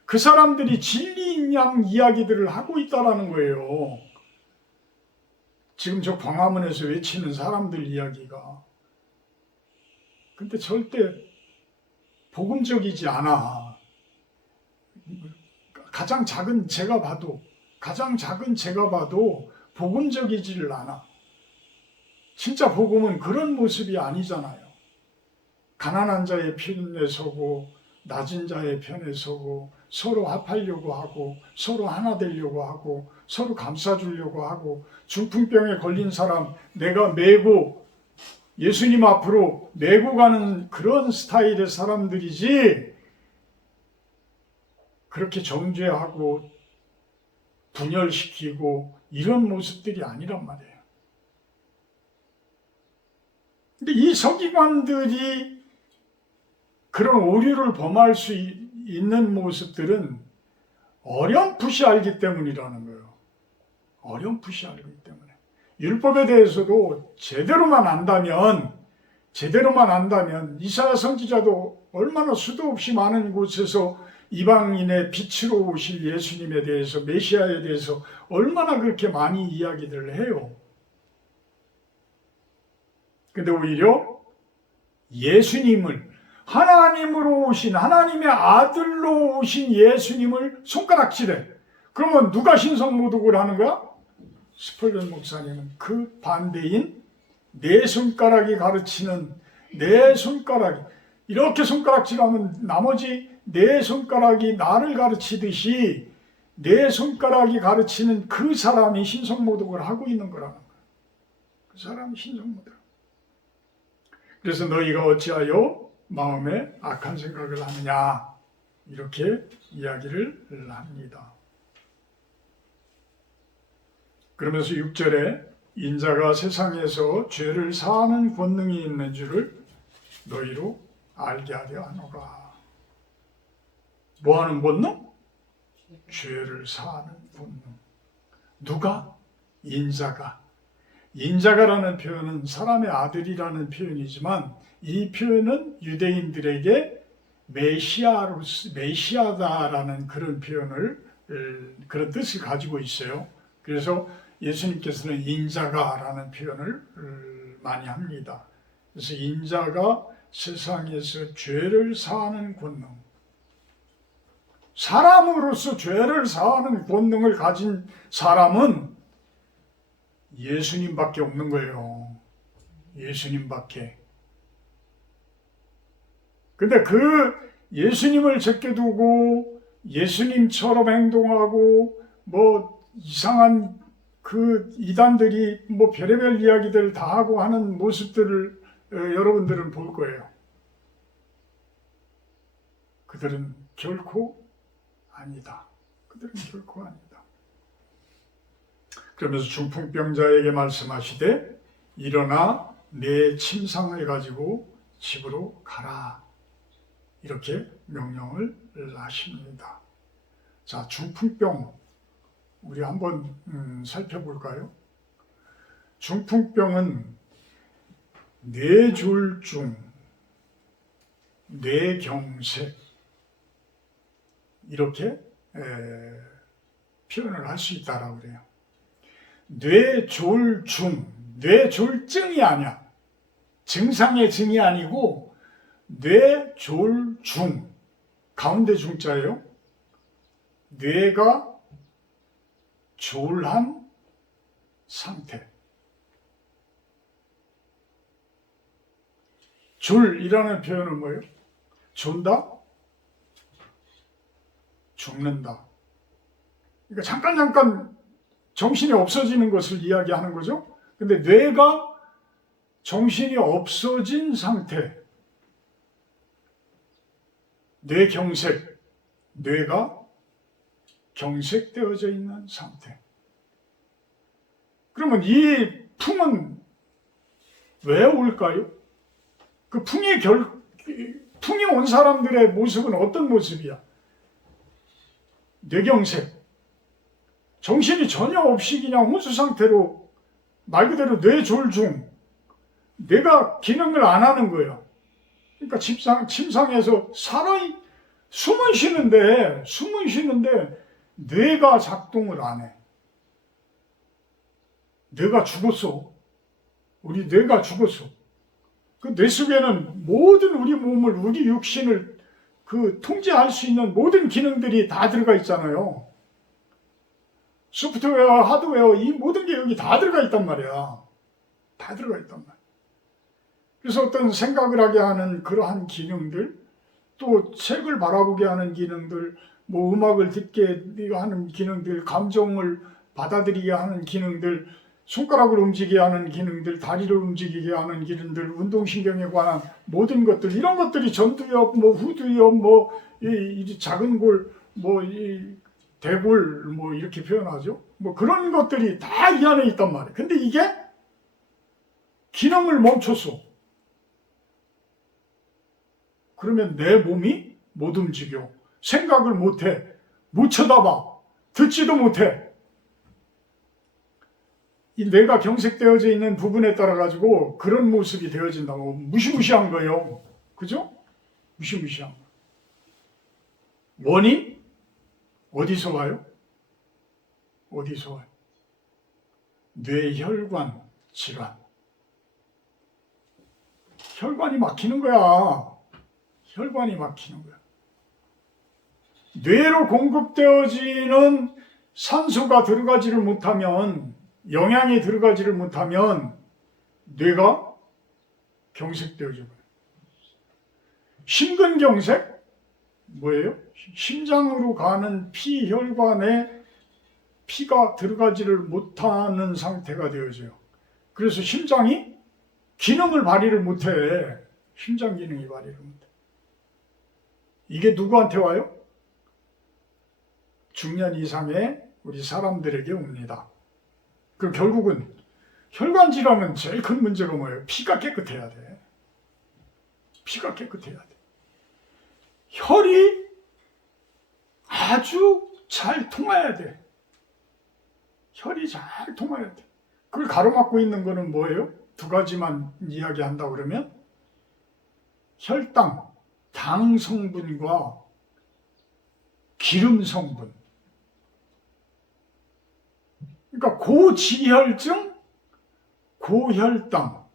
그 사람들이 진리인 양 이야기들을 하고 있다라는 거예요. 지금 저 광화문에서 외치는 사람들 이야기가. 근데 절대 복음적이지 않아. 가장 작은 제가 봐도 복음적이지를 않아. 진짜 복음은 그런 모습이 아니잖아요. 가난한 자의 편에 서고 낮은 자의 편에 서고 서로 합하려고 하고 서로 하나 되려고 하고 서로 감싸주려고 하고 중풍병에 걸린 사람 내가 메고 예수님 앞으로 메고 가는 그런 스타일의 사람들이지, 그렇게 정죄하고 분열시키고 이런 모습들이 아니란 말이에요. 근데 이 서기관들이 그런 오류를 범할 수 있는 모습들은 어렴풋이 알기 때문이라는 거예요. 어렴풋이 알기 때문에. 율법에 대해서도 제대로만 안다면 이사야 선지자도 얼마나 수도 없이 많은 곳에서 이방인의 빛으로 오실 예수님에 대해서, 메시아에 대해서 얼마나 그렇게 많이 이야기를 해요. 근데 오히려 예수님을, 하나님으로 오신, 하나님의 아들로 오신 예수님을 손가락질해. 그러면 누가 신성모독을 하는 거야? 스펄전 목사님은 그 반대인 내 손가락이 가르치는, 내 손가락이 이렇게 손가락질하면 나머지 내 손가락이 나를 가르치듯이 내 손가락이 가르치는 그 사람이 신성모독을 하고 있는 거라는 거야. 그 사람이 신성모독. 그래서 너희가 어찌하여 마음에 악한 생각을 하느냐, 이렇게 이야기를 합니다. 그러면서 6절에 인자가 세상에서 죄를 사하는 권능이 있는 줄을 너희로 알게 하려 하노라. 뭐하는 권능? 죄를 사하는 권능. 누가? 인자가. 인자가라는 표현은 사람의 아들이라는 표현이지만 이 표현은 유대인들에게 메시아다라는 그런 표현을, 그런 뜻을 가지고 있어요. 그래서 예수님께서는 인자가라는 표현을 많이 합니다. 그래서 인자가 세상에서 죄를 사하는 권능, 사람으로서 죄를 사하는 권능을 가진 사람은 예수님밖에 없는 거예요. 예수님밖에. 근데 그 예수님을 제껴두고 예수님처럼 행동하고 뭐 이상한 그 이단들이 뭐 별의별 이야기들을 다 하고 하는 모습들을 여러분들은 볼 거예요. 그들은 결코 아니다. 그들은 결코 아니다. 그러면서 중풍병자에게 말씀하시되 일어나 내 침상을 가지고 집으로 가라. 이렇게 명령을 하십니다. 자, 중풍병 우리 한번 살펴볼까요? 중풍병은 뇌졸중, 뇌경색 이렇게 표현을 할 수 있다라고 그래요. 뇌졸중, 뇌졸증이 아니야. 증상의 증이 아니고 뇌졸중, 가운데 중자예요. 뇌가 졸한 상태. 졸이라는 표현은 뭐예요? 존다? 죽는다. 그러니까 잠깐 정신이 없어지는 것을 이야기하는 거죠. 근데 뇌가 정신이 없어진 상태. 뇌경색, 뇌가 경색되어져 있는 상태. 그러면 이 풍은 왜 올까요? 그 풍이 온 사람들의 모습은 어떤 모습이야? 뇌경색. 정신이 전혀 없이 그냥 혼수 상태로 말 그대로 뇌졸중, 뇌가 기능을 안 하는 거예요. 그러니까 침상에서 숨은 쉬는데 뇌가 작동을 안 해. 뇌가 죽었어. 우리 뇌가 죽었어. 그 뇌 속에는 모든 우리 몸을, 우리 육신을 통제할 수 있는 모든 기능들이 다 들어가 있잖아요. 소프트웨어, 하드웨어, 이 모든 게 여기 다 들어가 있단 말이야. 다 들어가 있단 말이야. 그래서 어떤 생각을 하게 하는 그러한 기능들, 또 책을 바라보게 하는 기능들, 뭐 음악을 듣게 하는 기능들, 감정을 받아들이게 하는 기능들, 손가락을 움직이게 하는 기능들, 다리를 움직이게 하는 기능들, 운동신경에 관한 모든 것들, 이런 것들이 전두엽, 뭐 후두엽, 뭐 이 작은 골, 뭐 이 대골, 뭐 이렇게 표현하죠. 뭐 그런 것들이 다 이 안에 있단 말이에요. 근데 이게 기능을 멈췄어. 그러면 내 몸이 못 움직여. 생각을 못 해. 못 쳐다봐. 듣지도 못해. 이 뇌가 경색되어져 있는 부분에 따라 가지고 그런 모습이 되어진다고. 무시무시한 거예요. 그죠? 무시무시한 거. 원인? 어디서 와요? 어디서 와요? 뇌혈관 질환. 혈관이 막히는 거야. 혈관이 막히는 거야. 뇌로 공급되어지는 산소가 들어가지를 못하면, 영양이 들어가지를 못하면 뇌가 경색되어져 버려요. 심근경색? 뭐예요? 심장으로 가는 피혈관에 피가 들어가지를 못하는 상태가 되어져요. 그래서 심장이 기능을 발휘를 못해. 심장 기능이 발휘를 못해. 이게 누구한테 와요? 중년 이상의 우리 사람들에게 옵니다. 그럼 결국은 혈관 질환은 제일 큰 문제가 뭐예요? 피가 깨끗해야 돼. 피가 깨끗해야 돼. 혈이 아주 잘 통해야 돼. 혈이 잘 통해야 돼. 그걸 가로막고 있는 거는 뭐예요? 두 가지만 이야기한다 그러면 혈당, 당 성분과 기름 성분. 그러니까 고지혈증, 고혈당.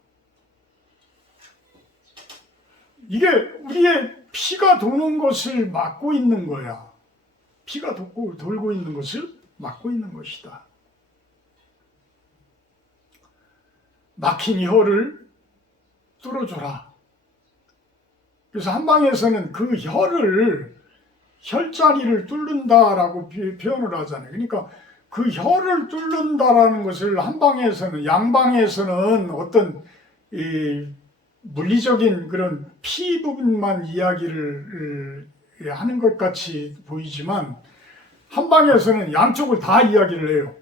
이게 우리의 피가 도는 것을 막고 있는 거야. 피가 돌고 있는 것을 막고 있는 것이다. 막힌 혀를 뚫어줘라. 그래서 한방에서는 그 혈자리를 뚫는다라고 표현을 하잖아요. 그러니까 그 혀를 뚫는다라는 것을 한방에서는, 양방에서는 어떤 물리적인 그런 피 부분만 이야기를 하는 것 같이 보이지만 한방에서는 양쪽을 다 이야기를 해요.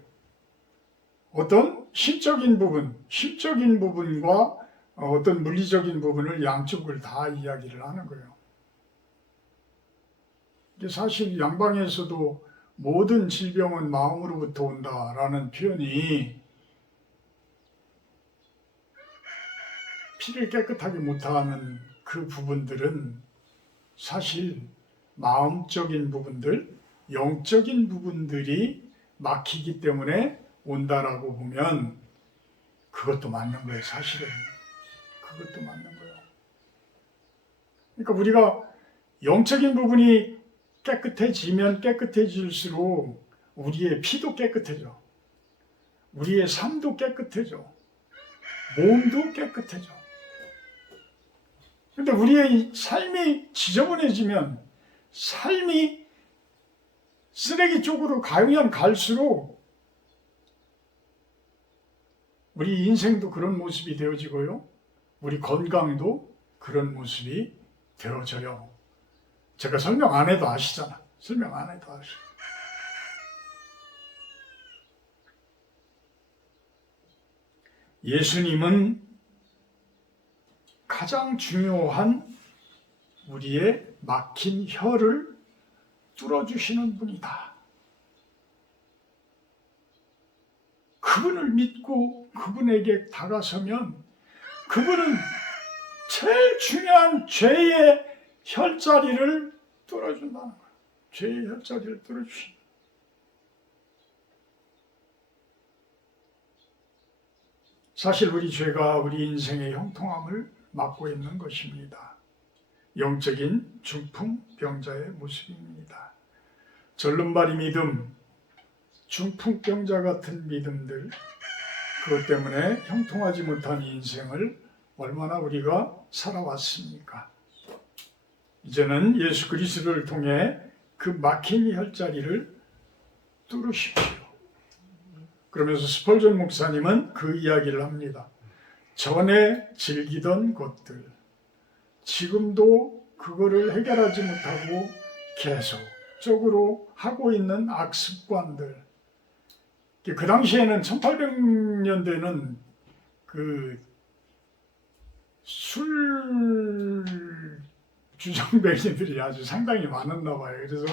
어떤 심적인 부분과 어떤 물리적인 부분을 양쪽을 다 이야기를 하는 거예요. 사실 양방에서도 모든 질병은 마음으로부터 온다라는 표현이 피를 깨끗하게 못하는 그 부분들은 사실 마음적인 부분들, 영적인 부분들이 막히기 때문에 온다라고 보면 그것도 맞는 거예요. 사실은 그것도 맞는 거예요. 그러니까 우리가 영적인 부분이 깨끗해지면 깨끗해질수록 우리의 피도 깨끗해져. 우리의 삶도 깨끗해져. 몸도 깨끗해져. 근데 우리의 삶이 지저분해지면, 삶이 쓰레기 쪽으로 가면 갈수록 우리 인생도 그런 모습이 되어지고요. 우리 건강도 그런 모습이 되어져요. 제가 설명 안 해도 아시잖아. 설명 안 해도 아시. 예수님은 가장 중요한 우리의 막힌 혀를 뚫어주시는 분이다. 그분을 믿고 그분에게 다가서면 그분은 제일 중요한 죄의 혈자리를 뚫어준다는 거예요. 죄의 혈자리를 뚫어주신다. 사실 우리 죄가 우리 인생의 형통함을 막고 있는 것입니다. 영적인 중풍병자의 모습입니다. 절름발이 믿음, 중풍병자 같은 믿음들, 그것 때문에 형통하지 못한 인생을 얼마나 우리가 살아왔습니까? 이제는 예수 그리스도를 통해 그 막힌 혈자리를 뚫으십시오. 그러면서 스펄전 목사님은 그 이야기를 합니다. 전에 즐기던 것들, 지금도 그거를 해결하지 못하고 계속적으로 하고 있는 악습관들. 그 당시에는 1800년대는 그 술 주정뱅이들이 아주 상당히 많았나 봐요. 그래서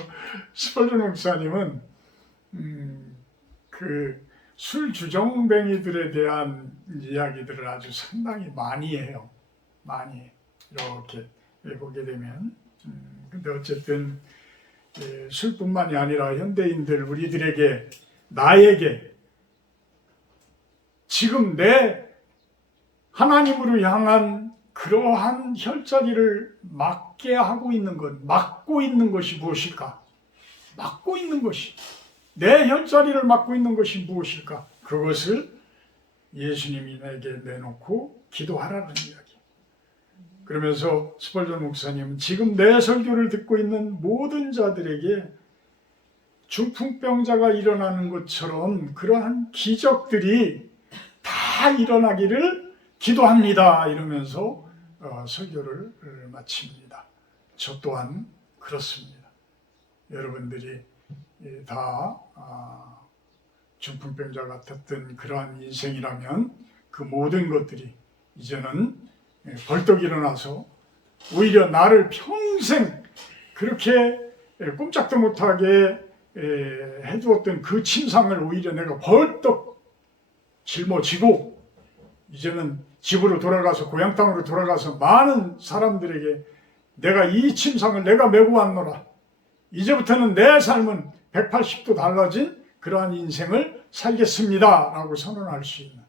스펄전 목사님은 그 술 주정뱅이들에 대한 이야기들을 아주 상당히 많이 해요. 많이 이렇게 보게 되면. 근데 어쨌든 술뿐만이 아니라 현대인들 우리들에게 나에게 지금 내 하나님으로 향한 그러한 혈자리를 막게 하고 있는 것, 막고 있는 것이 무엇일까? 막고 있는 것이, 내 혈자리를 막고 있는 것이 무엇일까? 그것을 예수님이 내게 내놓고 기도하라는 이야기. 그러면서 스펄전 목사님은 지금 내 설교를 듣고 있는 모든 자들에게 중풍병자가 일어나는 것처럼 그러한 기적들이 다 일어나기를 기도합니다. 이러면서 설교를 마칩니다. 저 또한 그렇습니다. 여러분들이 다 중풍병자 같았던 그러한 인생이라면 그 모든 것들이 이제는 벌떡 일어나서 오히려 나를 평생 그렇게 꼼짝도 못하게 해두었던 그 침상을 오히려 내가 벌떡 짊어지고 이제는 집으로 돌아가서 고향 땅으로 돌아가서 많은 사람들에게 내가 이 침상을 내가 메고 왔노라. 이제부터는 내 삶은 180도 달라진 그러한 인생을 살겠습니다. 라고 선언할 수 있는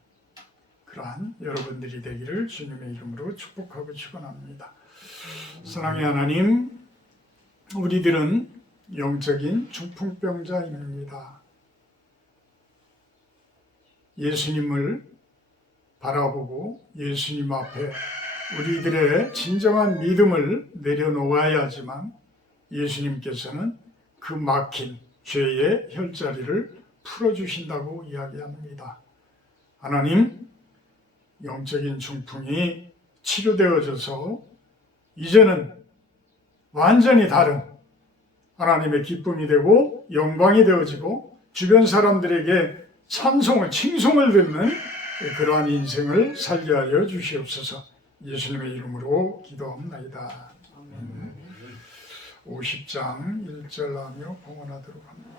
그러한 여러분들이 되기를 주님의 이름으로 축복하고 축원합니다. 사랑의 하나님, 우리들은 영적인 중풍병자입니다. 예수님을 바라보고 예수님 앞에 우리들의 진정한 믿음을 내려놓아야지만 예수님께서는 그 막힌 죄의 혈자리를 풀어주신다고 이야기합니다. 하나님, 영적인 중풍이 치료되어져서 이제는 완전히 다른 하나님의 기쁨이 되고 영광이 되어지고 주변 사람들에게 찬송을, 칭송을 듣는 그러한 인생을 살게 하여 주시옵소서. 예수님의 이름으로 기도합나이다. 50장 1절 하며 봉헌하도록 합니다.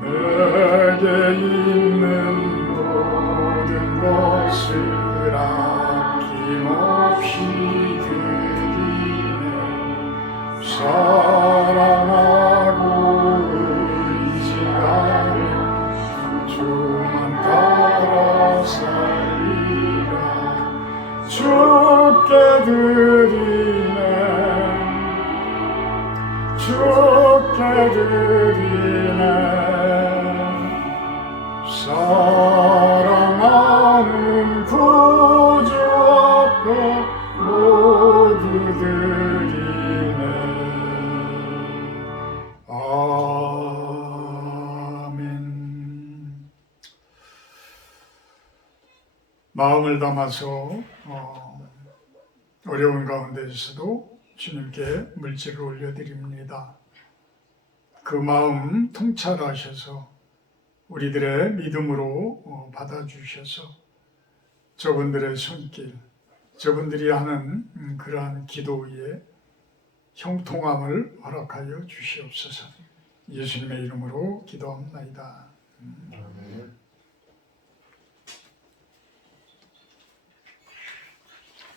내게 있는 모든 것을 아낌없이 드리네. 사랑하고 의지하며 주만 따라 살리라. 주께 드리네. 주께 드리네. 사랑하는 구주 앞에 모두 드리네. 아멘. 마음을 담아서 어려운 가운데에서도 주님께 물질을 올려드립니다. 그 마음 통찰하셔서 우리들의 믿음으로 받아주셔서 저분들의 손길, 저분들이 하는 그러한 기도 위에 형통함을 허락하여 주시옵소서. 예수님의 이름으로 기도합나이다.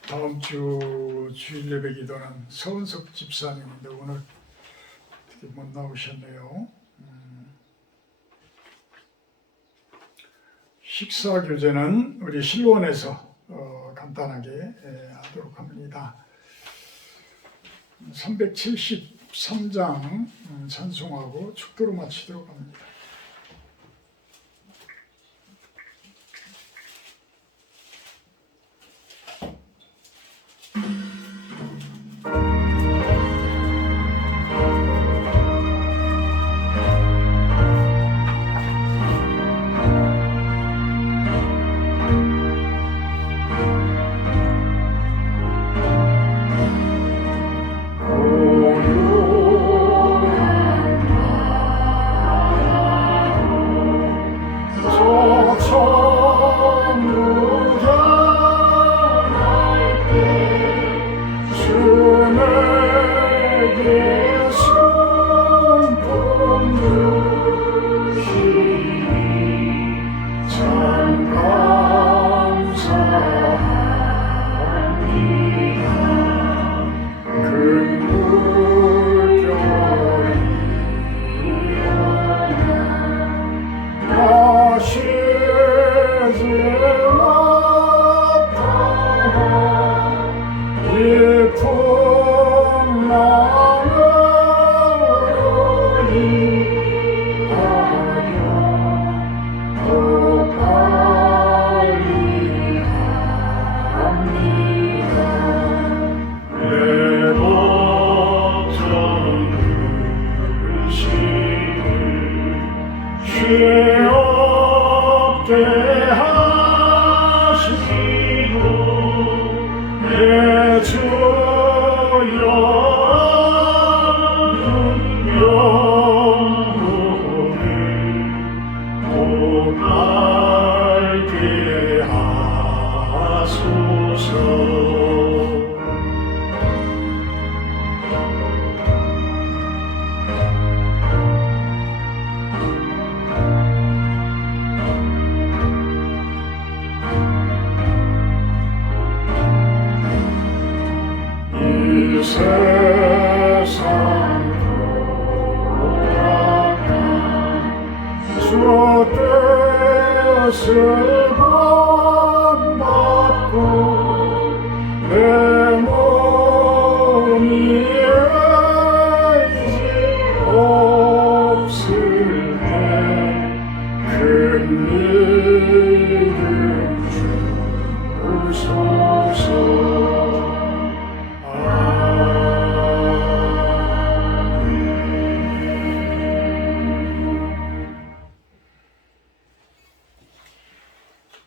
다음 주 주일 예배 기도는 서은석 집사님인데 오늘 어떻게 못 나오셨네요. 식사 교제는 우리 실론에서 간단하게 하도록 합니다. 373장 찬송하고 축도로 마치도록 합니다.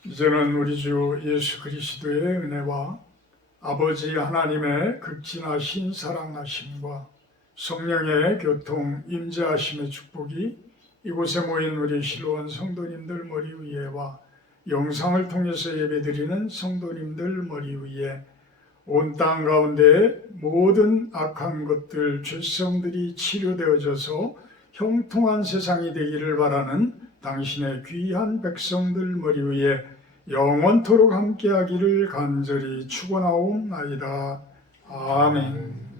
이제는 우리 주 예수 그리스도의 은혜와 아버지 하나님의 극진하신 사랑하심과 성령의 교통 임재하심의 축복이 이곳에 모인 우리 실로원 성도님들 머리 위에와 영상을 통해서 예배드리는 성도님들 머리 위에 온 땅 가운데 모든 악한 것들, 죄성들이 치료되어져서 형통한 세상이 되기를 바라는 당신의 귀한 백성들 머리 위에 영원토록 함께하기를 간절히 축원하옵나이다. 아멘.